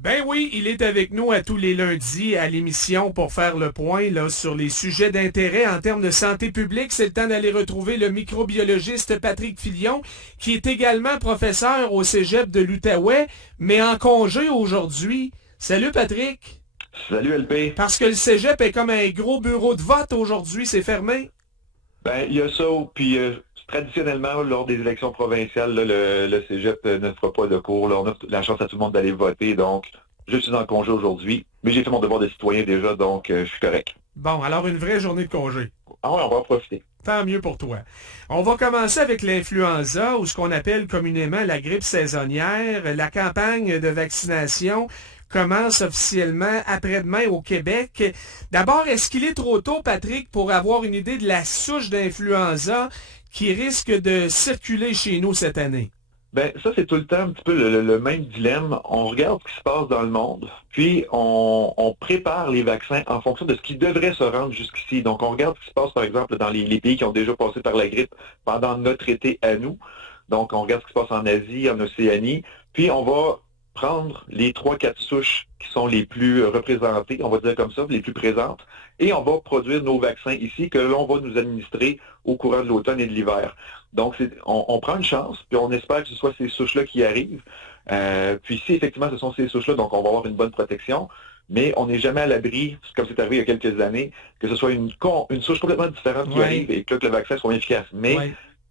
Ben oui, il est avec nous à tous les lundis à l'émission pour faire le point là, sur les sujets d'intérêt en termes de santé publique. C'est le temps d'aller retrouver le microbiologiste Patrick Filion, qui est également professeur au Cégep de l'Outaouais, mais en congé aujourd'hui. Salut Patrick! Salut LP. Parce que le Cégep est comme un gros bureau de vote aujourd'hui, c'est fermé. Ben, il y a ça, puis traditionnellement, lors des élections provinciales, là, le Cégep ne fera pas de cours. Là, on offre la chance à tout le monde d'aller voter, donc je suis en congé aujourd'hui, mais j'ai fait mon devoir de citoyen déjà, donc je suis correct. Bon, alors une vraie journée de congé. Ah ouais, on va en profiter. Tant mieux pour toi. On va commencer avec l'influenza, ou ce qu'on appelle communément la grippe saisonnière. La campagne de vaccination commence officiellement après-demain au Québec. D'abord, est-ce qu'il est trop tôt, Patrick, pour avoir une idée de la souche d'influenza qui risque de circuler chez nous cette année? Ben, ça, c'est tout le temps un petit peu le même dilemme. On regarde ce qui se passe dans le monde, puis on prépare les vaccins en fonction de ce qui devrait se rendre jusqu'ici. Donc, on regarde ce qui se passe, par exemple, dans les pays qui ont déjà passé par la grippe pendant notre été à nous. Donc, on regarde ce qui se passe en Asie, en Océanie, puis on va prendre les 3-4 souches qui sont les plus représentées, on va dire comme ça, les plus présentes, et on va produire nos vaccins ici que l'on va nous administrer au courant de l'automne et de l'hiver. Donc, on prend une chance, puis on espère que ce soit ces souches-là qui arrivent. Puis si effectivement ce sont ces souches-là, donc on va avoir une bonne protection, mais on n'est jamais à l'abri, comme c'est arrivé il y a quelques années, que ce soit une souche complètement différente qui arrive et que le vaccin soit efficace. Mais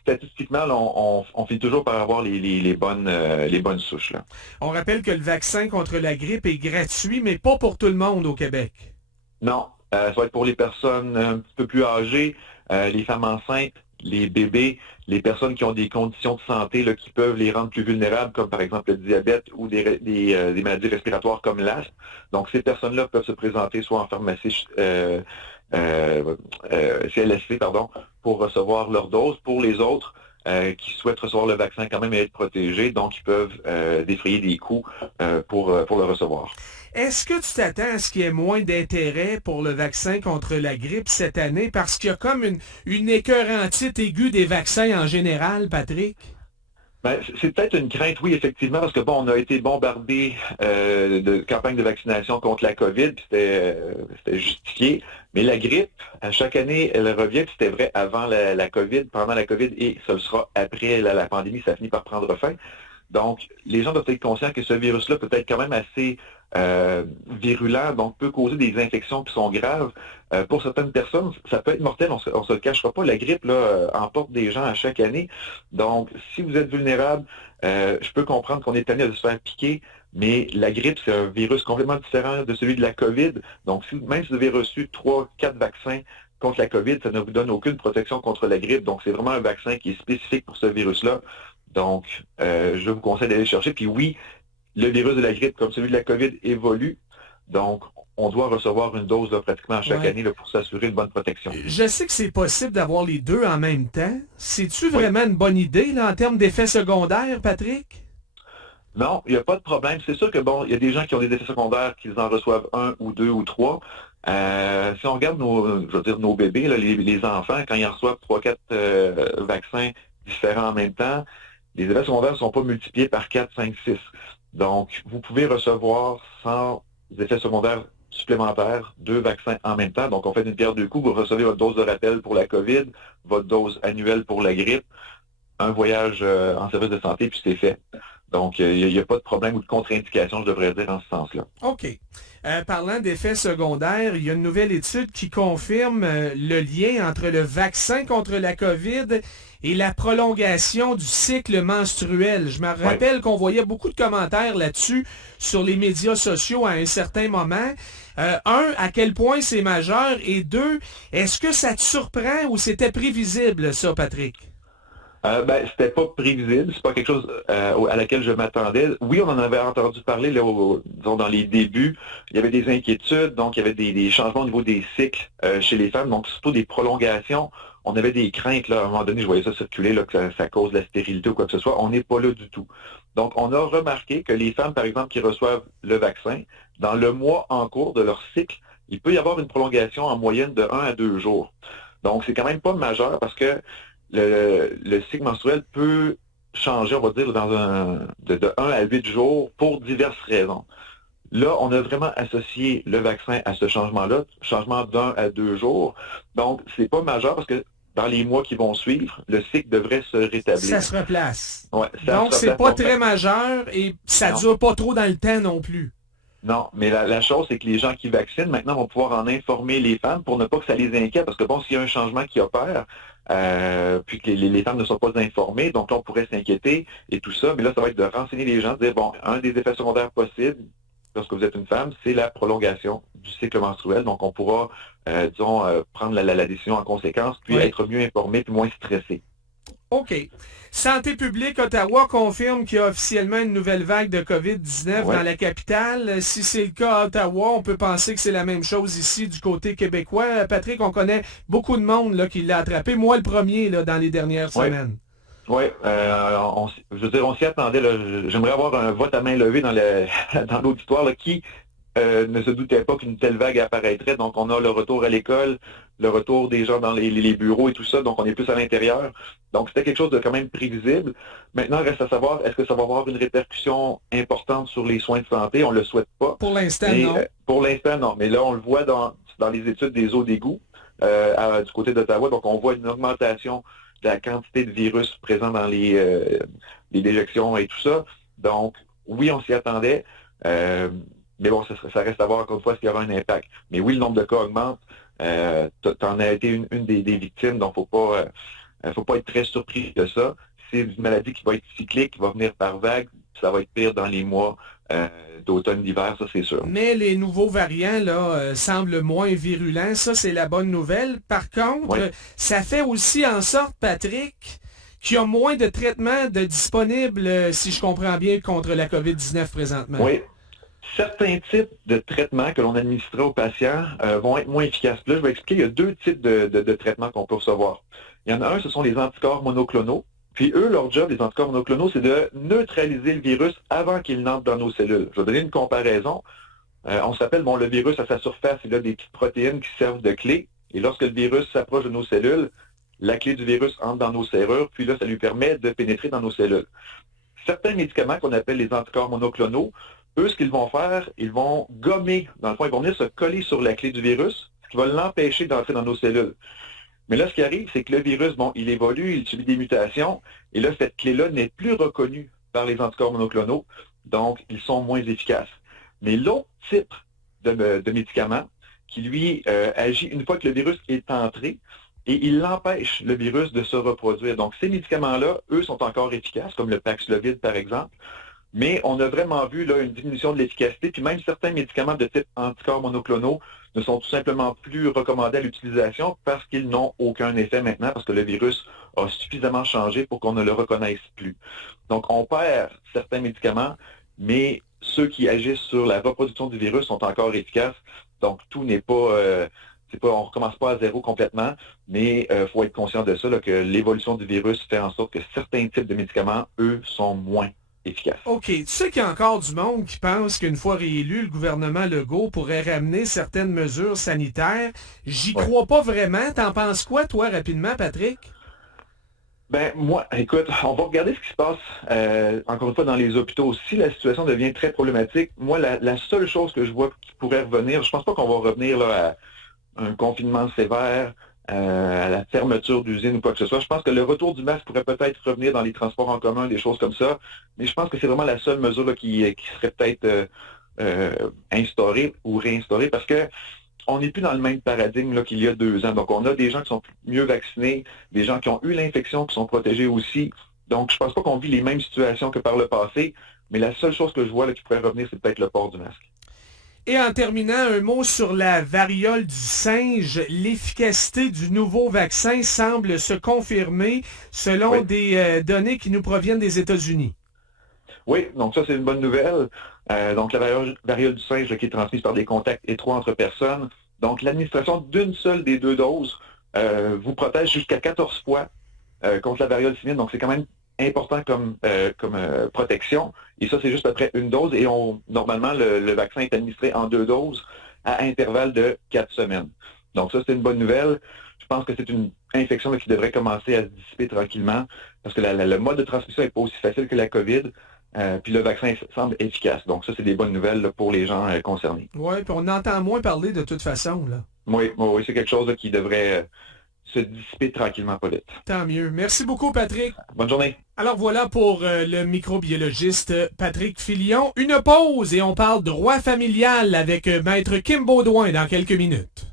statistiquement, là, on finit toujours par avoir les bonnes souches. Là. On rappelle que le vaccin contre la grippe est gratuit, mais pas pour tout le monde au Québec. Non, ça va être pour les personnes un petit peu plus âgées, les femmes enceintes, les bébés, les personnes qui ont des conditions de santé là, qui peuvent les rendre plus vulnérables, comme par exemple le diabète ou des maladies respiratoires comme l'asthme. Donc, ces personnes-là peuvent se présenter soit en pharmacie CLSC, pour recevoir leur dose. Pour les autres qui souhaitent recevoir le vaccin quand même et être protégés, donc ils peuvent défrayer des coûts pour le recevoir. Est-ce que tu t'attends à ce qu'il y ait moins d'intérêt pour le vaccin contre la grippe cette année? Parce qu'il y a comme une écœurantite aiguë des vaccins en général, Patrick? Ben, c'est peut-être une crainte, oui, effectivement, parce que bon, on a été bombardé de campagnes de vaccination contre la COVID, puis c'était justifié. Mais la grippe, à chaque année, elle revient, puis c'était vrai avant la COVID, pendant la COVID, et ça le sera après la pandémie, ça finit par prendre fin. Donc, les gens doivent être conscients que ce virus-là peut être quand même assez virulent, donc peut causer des infections qui sont graves. Pour certaines personnes, ça peut être mortel, on se le cachera pas. La grippe là, emporte des gens à chaque année. Donc, si vous êtes vulnérable, je peux comprendre qu'on est tanné de se faire piquer, mais la grippe, c'est un virus complètement différent de celui de la COVID. Donc, même si vous avez reçu 3-4 vaccins contre la COVID, ça ne vous donne aucune protection contre la grippe. Donc, c'est vraiment un vaccin qui est spécifique pour ce virus-là. Donc, je vous conseille d'aller chercher. Puis oui, le virus de la grippe, comme celui de la COVID, évolue. Donc, on doit recevoir une dose là, pratiquement chaque année là, pour s'assurer une bonne protection. Je sais que c'est possible d'avoir les deux en même temps. C'est-tu vraiment une bonne idée là, en termes d'effets secondaires, Patrick? Non, il n'y a pas de problème. C'est sûr que bon, il y a des gens qui ont des effets secondaires, qu'ils en reçoivent un ou deux ou trois. Si on regarde nos bébés, là, les enfants, quand ils en reçoivent 3-4 vaccins différents en même temps, les effets secondaires ne sont pas multipliés par 4, 5, 6. Donc, vous pouvez recevoir sans effets secondaires supplémentaires 2 vaccins en même temps. Donc, on fait une pierre deux coups. Vous recevez votre dose de rappel pour la COVID, votre dose annuelle pour la grippe, un voyage en service de santé, puis c'est fait. Donc, il n'y a pas de problème ou de contre-indication, je devrais dire, en ce sens-là. OK. Parlant d'effets secondaires, il y a une nouvelle étude qui confirme le lien entre le vaccin contre la COVID et la prolongation du cycle menstruel. Je me rappelle qu'on voyait beaucoup de commentaires là-dessus sur les médias sociaux à un certain moment. À quel point c'est majeur? Et deux, est-ce que ça te surprend ou c'était prévisible, ça, Patrick? C'était pas prévisible, c'est pas quelque chose à laquelle je m'attendais. Oui, on en avait entendu parler là, disons, dans les débuts. Il y avait des inquiétudes, donc il y avait des changements au niveau des cycles chez les femmes, donc surtout des prolongations. On avait des craintes, là, à un moment donné, je voyais ça circuler, là, que ça cause la stérilité ou quoi que ce soit. On n'est pas là du tout. Donc, on a remarqué que les femmes, par exemple, qui reçoivent le vaccin, dans le mois en cours de leur cycle, il peut y avoir une prolongation en moyenne de 1 à 2 jours. Donc, c'est quand même pas majeur parce que le cycle menstruel peut changer, on va dire, de 1 à 8 jours pour diverses raisons. Là, on a vraiment associé le vaccin à ce changement-là, changement d'1 à 2 jours. Donc, c'est pas majeur parce que dans les mois qui vont suivre, le cycle devrait se Ça rétablir. se replace. Ouais, ça Donc, se c'est replace. pas très majeur et ça Non. dure pas trop dans le temps non plus. Non, mais la chose, c'est que les gens qui vaccinent, maintenant, vont pouvoir en informer les femmes pour ne pas que ça les inquiète. Parce que bon, s'il y a un changement qui opère, puis que les femmes ne sont pas informées, donc là, on pourrait s'inquiéter et tout ça. Mais là, ça va être de renseigner les gens, de dire, bon, un des effets secondaires possibles, lorsque vous êtes une femme, c'est la prolongation du cycle menstruel. Donc, on pourra, prendre la décision en conséquence, puis Oui. être mieux informé, puis moins stressé. OK. Santé publique Ottawa confirme qu'il y a officiellement une nouvelle vague de COVID-19 Ouais. dans la capitale. Si c'est le cas à Ottawa, on peut penser que c'est la même chose ici du côté québécois. Patrick, on connaît beaucoup de monde là, qui l'a attrapé. Moi, le premier là, dans les dernières Ouais. semaines. Oui, je veux dire, on s'y attendait. Là. J'aimerais avoir un vote à main levée dans dans l'auditoire là, qui ne se doutait pas qu'une telle vague apparaîtrait. Donc, on a le retour à l'école, le retour des gens dans les bureaux et tout ça. Donc, on est plus à l'intérieur. Donc, c'était quelque chose de quand même prévisible. Maintenant, reste à savoir, est-ce que ça va avoir une répercussion importante sur les soins de santé? On le souhaite pas. Pour l'instant, Mais, non. pour l'instant, non. Mais là, on le voit dans les études des eaux d'égout du côté d'Ottawa. Donc, on voit une augmentation de la quantité de virus présents dans les déjections et tout ça. Donc, oui, on s'y attendait. Mais bon, ça reste à voir encore une fois s'il y aura un impact. Mais oui, le nombre de cas augmente. T'en as été une des victimes, donc faut pas être très surpris de ça. C'est une maladie qui va être cyclique, qui va venir par vague. Ça va être pire dans les mois d'automne, d'hiver, ça c'est sûr. Mais les nouveaux variants là, semblent moins virulents. Ça, c'est la bonne nouvelle. Par contre, Oui. ça fait aussi en sorte, Patrick, qu'il y a moins de traitements disponibles, si je comprends bien, contre la COVID-19 présentement. Oui. Certains types de traitements que l'on administrait aux patients vont être moins efficaces. Là, je vais expliquer, il y a deux types de traitements qu'on peut recevoir. Il y en a un, ce sont les anticorps monoclonaux. Puis eux, leur job, les anticorps monoclonaux, c'est de neutraliser le virus avant qu'il n'entre dans nos cellules. Je vais donner une comparaison. On s'appelle, le virus à sa surface, il a des petites protéines qui servent de clé. Et lorsque le virus s'approche de nos cellules, la clé du virus entre dans nos serrures, puis là, ça lui permet de pénétrer dans nos cellules. Certains médicaments qu'on appelle les anticorps monoclonaux, eux, ce qu'ils vont faire, ils vont gommer, dans le fond, ils vont venir se coller sur la clé du virus, ce qui va l'empêcher d'entrer dans nos cellules. Mais là, ce qui arrive, c'est que le virus, il évolue, il subit des mutations, et là, cette clé-là n'est plus reconnue par les anticorps monoclonaux, donc ils sont moins efficaces. Mais l'autre type de médicament, qui lui agit une fois que le virus est entré, et il empêche le virus de se reproduire. Donc, ces médicaments-là, eux, sont encore efficaces, comme le Paxlovid, par exemple, mais on a vraiment vu là une diminution de l'efficacité, puis même certains médicaments de type anticorps monoclonaux ne sont tout simplement plus recommandés à l'utilisation parce qu'ils n'ont aucun effet maintenant, parce que le virus a suffisamment changé pour qu'on ne le reconnaisse plus. Donc, on perd certains médicaments, mais ceux qui agissent sur la reproduction du virus sont encore efficaces. Donc, tout n'est pas... on recommence pas à zéro complètement, mais faut être conscient de ça, là, que l'évolution du virus fait en sorte que certains types de médicaments, eux, sont moins efficace. OK. Tu sais qu'il y a encore du monde qui pense qu'une fois réélu, le gouvernement Legault pourrait ramener certaines mesures sanitaires. J'y crois pas vraiment. T'en penses quoi, toi, rapidement, Patrick? Ben moi, écoute, on va regarder ce qui se passe, encore une fois, dans les hôpitaux. Si la situation devient très problématique, moi, la seule chose que je vois qui pourrait revenir, je pense pas qu'on va revenir là, à un confinement sévère, à la fermeture d'usines ou quoi que ce soit. Je pense que le retour du masque pourrait peut-être revenir dans les transports en commun, des choses comme ça, mais je pense que c'est vraiment la seule mesure là, qui serait peut-être instaurée ou réinstaurée, parce que on n'est plus dans le même paradigme là, qu'il y a 2 ans. Donc, on a des gens qui sont mieux vaccinés, des gens qui ont eu l'infection, qui sont protégés aussi. Donc, je pense pas qu'on vit les mêmes situations que par le passé, mais la seule chose que je vois là, qui pourrait revenir, c'est peut-être le port du masque. Et en terminant, un mot sur la variole du singe. L'efficacité du nouveau vaccin semble se confirmer selon des données qui nous proviennent des États-Unis. Oui, donc ça, c'est une bonne nouvelle. Donc, la variole du singe là, qui est transmise par des contacts étroits entre personnes. Donc, l'administration d'une seule des 2 doses vous protège jusqu'à 14 fois contre la variole simienne. Donc, c'est quand même important comme protection. Et ça, c'est juste après une dose. Et normalement, le vaccin est administré en 2 doses à intervalle de 4 semaines. Donc, ça, c'est une bonne nouvelle. Je pense que c'est une infection là, qui devrait commencer à se dissiper tranquillement parce que le mode de transmission n'est pas aussi facile que la COVID. Puis le vaccin semble efficace. Donc ça, c'est des bonnes nouvelles là, pour les gens concernés. Oui, puis on entend moins parler de toute façon, là. Oui, c'est quelque chose là, qui devrait se dissiper tranquillement, pas vite. Tant mieux. Merci beaucoup, Patrick. Bonne journée. Alors voilà pour le microbiologiste Patrick Filion. Une pause et on parle droit familial avec Maître Kim Baudouin dans quelques minutes.